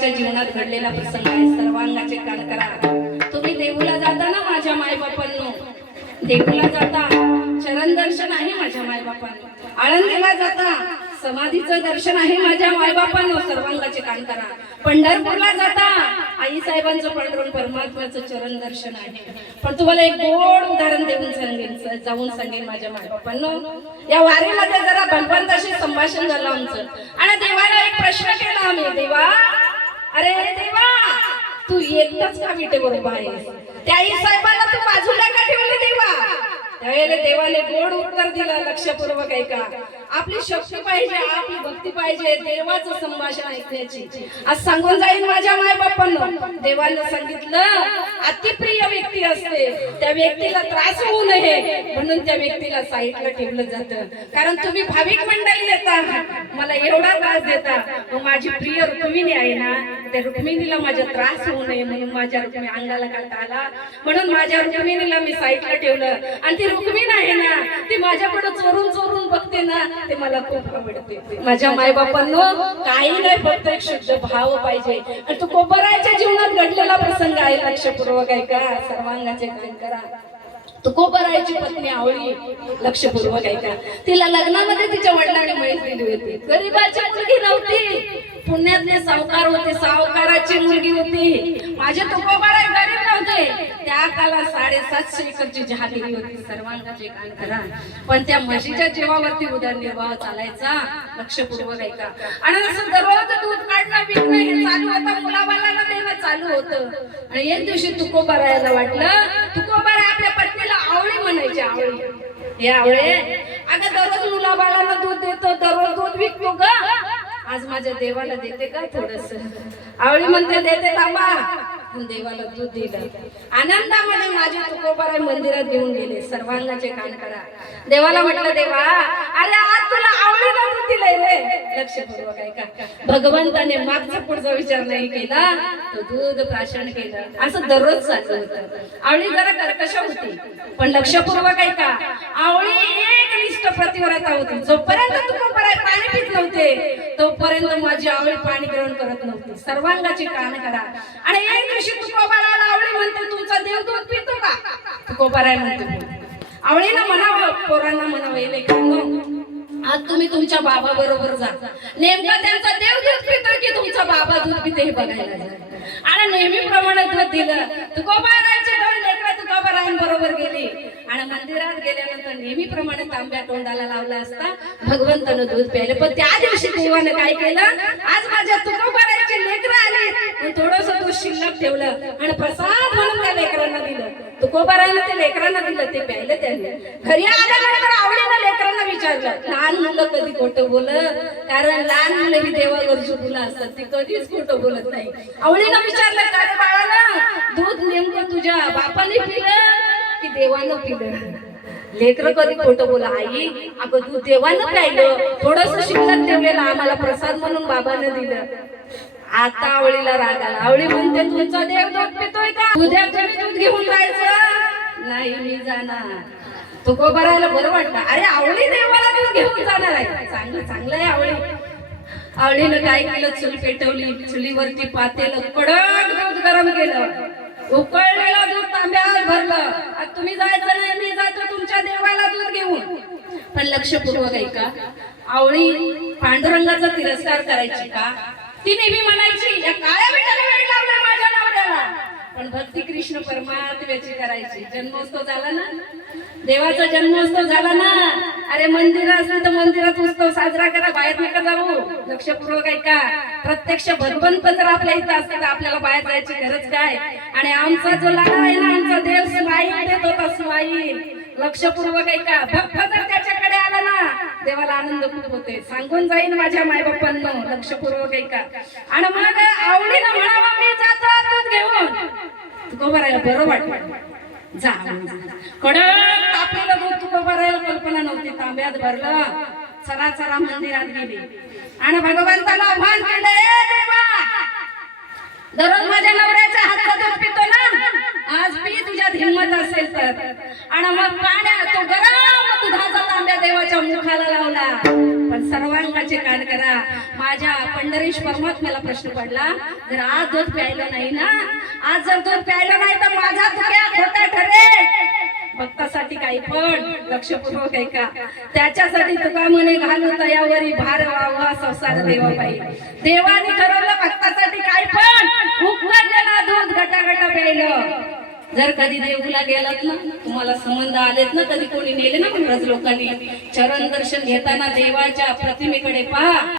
तुकोबारायांच्या जीवनात घडलेला प्रसंग आहे. सर्वांगाचे कान करा. तुम्ही देऊला जाता ना माझ्या मायबापांनो, देऊला जाता चरण दर्शन आहे माझ्या मायबापांनो, आळंदीला जाता समाधीचं दर्शन आहे माझ्या मायबापांनो, सर्वांगाचे कान करा. पंढरपूरला जाता आई साहेबांचं पांडुरंग परमात्म्याचं चरण दर्शन आहे. पण तुम्हाला एक गोड उदाहरण देऊन सांगेन माझ्या मायबापांनो, या वारीमध्ये जरा भगवंताशी संभाषण झालं आमचं आणि देवाला एक प्रश्न केला आम्ही, देवा अरे देवा तू एकटाच का विटेवर उभा आहेस? त्या आई साहेबांना तू बाजूला का ठेवली देवा? त्यावेळेला देवाने गोड उत्तर दिलं, लक्षपूर्वक ऐका. आपली शक्ती पाहिजे, आपली भक्ती पाहिजे देवाचं संभाषण ऐकण्याची. आज सांगून जाईल माझ्या मायबापांना, देवाने सांगितलं अतिप्रिय व्यक्ती असते त्या व्यक्तीला त्रास होऊ नये म्हणून त्या व्यक्तीला साईडला ठेवलं जातं. कारण तुम्ही भाविक मंडळी येता, मला एवढा त्रास देता, मग माझी प्रिय रुक्मिणी आहे ना, त्या रुक्मिणीला माझा त्रास होऊ नये म्हणून माझ्या रुक्मिणी अंगाला काटा आला म्हणून माझ्या रुक्मिणीला मी साईडला ठेवलं. आणि ती रुक्मिणी आहे ना, ती माझ्याकडे चोरून चोरून बघते ना, ते मला खूप आवडते. माझ्या मायबापांनो काही नाही, फक्त एक शुद्ध भाव पाहिजे. आणि तुकोबारायांच्या जीवनात घडलेला प्रसंग आहे, लक्षपूर्वक ऐका. सर्वांगाचे कान करा. तुकोबारायांची पत्नी आवळी, लक्षपूर्वक ऐका. तिला लग्नामध्ये तिच्या वडिलांनी म्हैस दिली होती. गरीबाची मुलगी नव्हती, पुण्यातले सावकार होते, सावकाराची मुलगी होती. माझे तुकोबाराय गरीब नव्हते. त्या काळात 750 एकरची जहागिरी होती. सर्वांगाचे कान करा. पण त्या म्हशीच्या जीवावरती उदरनिर्वाह चालायचा, लक्षपूर्वक ऐका. आणि असं दररोज दूध काढणं विकणं हे चालू होतं, मुलाबाळांना देणं चालू होतं. आणि एक दिवशी तुकोबारायाला वाटलं, तुकोबाराय आपल्या पत्नीला आवळी म्हणायची. आवळी, हे आवळे अगं दररोज मुलाबाळांना दूध देतो, दररोज दूध विकतो ग, आज माझ्या देवाला देते का थोडस? आवळी म्हणते देते थांबा. देवाला दूध दिलं. आनंदामध्ये माझे तुकोबाराय मंदिरात घेऊन गेले. सर्वांगाचे कान करा. देवाला म्हटलं, देवा अरे आज तुला आवळीला दूध दिलंय रे. लक्षपूर्वक ऐका. भगवंताने मागचा पुढचा विचार नाही केला, तो दूध प्राशन केलं. असं दररोज चाललं होतं. आवळी जरा कर्कश होती, पण लक्षपूर्वक ऐका. आवळी एकनिष्ठ प्रतिव्रता होती. जोपर्यंत तुकोबाराय पाणी पित नव्हते तोपर्यंत माझी आवळी पाणी ग्रहण करत नव्हती. सर्वांगाची कान करा. आणि एक दिवशी तुकोबारायला आवळी म्हणते, तुमचा देव दूध पितो का? तुकोबाराय म्हणते, आवळीला म्हणावं, पोरांना म्हणावं, लेकरांनो आज तुम्ही तुमच्या बाबा बरोबर जा. नेमका त्यांचा देव दूध पितो की तुमचा बाबा दूध पिते हे बघायला जा. आणि नेहमीप्रमाणे दूध दिलं. तुकोबारायची दोन लेकरं तुकोबारायांबरोबर गेली आणि मंदिरात गेल्यानंतर नेहमीप्रमाणे तांब्या तोंडाला लावला असता भगवंतानं दूध प्यायलं. पण त्या दिवशी देवानं काय केलं, आज माझ्या तुकोबारायची लेकरं आली, थोडस दूध शिल्लक ठेवलं आणि प्रसाद म्हणून त्या लेकरांना दिलं. तुकोबारायला ते लेकरांना दिलं, ते प्यायलं त्यांनी. घरी आल्यानंतर आवडीनं लेकरांना विचारलं, लहान मुलं कधी खोटं बोलत? कारण लहान मुलं ही देवावरची मुलं असतात, ती कधीच खोटं बोलत नाही. आवडीनं विचारलं, का रे बाळाला दूध नेमकं तुझ्या बापाने पिलं की देवानं पिलं? लेकरं कधी खोटं बोला, आई अगं दूध देवानं प्यायलं, थोडस शिल्लक ठेवलेलं आम्हाला प्रसाद म्हणून बाबानं दिलं. आता आवळीला राग आला. आवळी म्हणते, तुमचा देव दूध पितोय का? उद्या तुम्ही दूध घेऊन जायचं नाही, मी जाणार. तुकोबारायला बरं वाटलं, अरे आवळी देवाला दूध घेऊन जाणार आहे, चांगलं चांगलं आहे. आवळीनं काय केलं, चूल पेटवली, चुलीवरती पातेलं कडक दूध गरम केलं, उकळलेलं दूध तांब्यात भरलं. तुम्ही जायचं नाही, मी जातो तुमच्या देवाला दूध घेऊन. पण लक्षपूर्वक ऐका. आवळी पांडुरंगाचा तिरस्कार करायची का? ती नेहमी म्हणायची, या काळ्या बेटाने वेळ लावला माझ्या नवऱ्याला. पण भक्ती कृष्ण परमात्म्याची करायची. जन्मोत्सव झाला ना, देवाचा जन्मोत्सव झाला ना, अरे मंदिर असलं तर मंदिरात उत्सव साजरा करा, बाहेर नका जाऊ. लक्षपूर्वक ऐका. प्रत्यक्ष भगवंत जर आपल्या इथं असते तर आपल्याला बाहेर जायची गरज काय? आणि आमचा जो लाडा आहे ना, आमचा देव स्माईल देत होता, स्माईल. लक्षपूर्वक ऐका. भक्त जर त्याच्याकडे आला ना, देवाला आनंद खूप होते. सांगून जाईन माझ्या मायबापांना, लक्षपूर्वक ऐका. आणि मग आवडीनं म्हणावं, मी जातो दूध घेऊन. तुकोबारायला बरं वाटलं, जा. कडक तापलेलं दूध तुकोबारायला कल्पना नव्हती, तांब्यात भरलं, चरा चरा मंदिरात गेली आणि भगवंताला आव्हान केलं, ए देवा दररोज माझ्या नवऱ्याच्या हातचं दूध पितो ना, आज पी तुझ्यात हिंमत असेल तर. आणि मग पाण्या तो गरम दुधाचा कोंड्या देवाच्या मुखाला लावला, पण सर्वांगाचे कान करा. माझ्या पंढरीश परमात्म्याला प्रश्न पडला, जर आज दूध प्यायलं नाही ना, आज जर दूध प्यायलं नाही तर माझा तुक्या खोटा ठरेल. भक्तासाठी काही पण लक्षपूर्वक ऐका. त्याच्यासाठी तुका म्हणे घालू तयावरी भार व्हावा संसार देवाबाई. देवाने ठरवलं भक्तासाठी काही पण उकळलेला दूध गटागटा प्यायलं. जर कधी देऊला गेलात ना, तुम्हाला संबंध आलेत ना, कधी कोणी नेले ना महाराज लोकांनी, चरण दर्शन घेताना देवाच्या प्रतिमेकडे पहा.